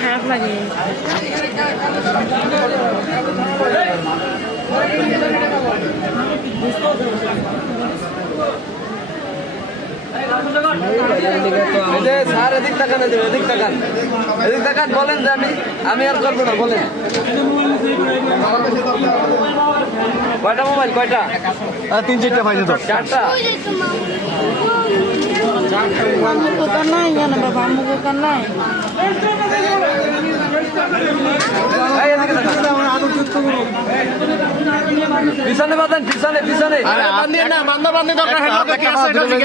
খারাপ লাগে স্যার এদিক তাকান এদিক তাকান বলেন যে আমি আর করবো না বলেন কয়টা মোবাইল কয়টা 3-4টা পাইছে তো 4টা দোকান নাই জানো বাবা আমার দোকান নাই পিছনে বাঁধেন পিছনে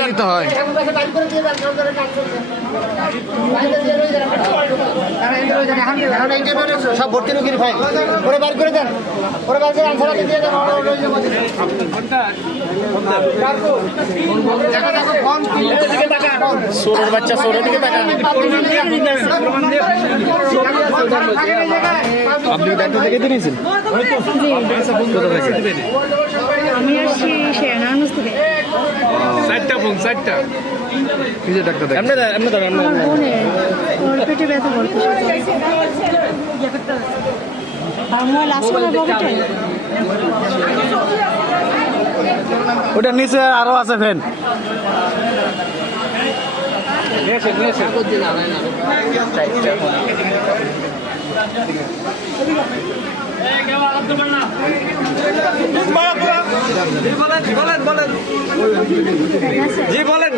দিতে হয় সব ভর্তি রুগীর ভাই ওরে বার করে দেন ওরে বার করে আনসার দিয়ে দেন সোরের বাচ্চা সোরের দিকে তাকান আপনি ডাক্তার থেকে দিয়েছেন আমি আসছি শেরনানুস থেকে কিসের ডাক্তার দেখেন আমার বোনের ওর পেটে ব্যথা বলতে আমার লাস্ট বকেটে ওটা নিচে আরো আছে ফ্যান বলেন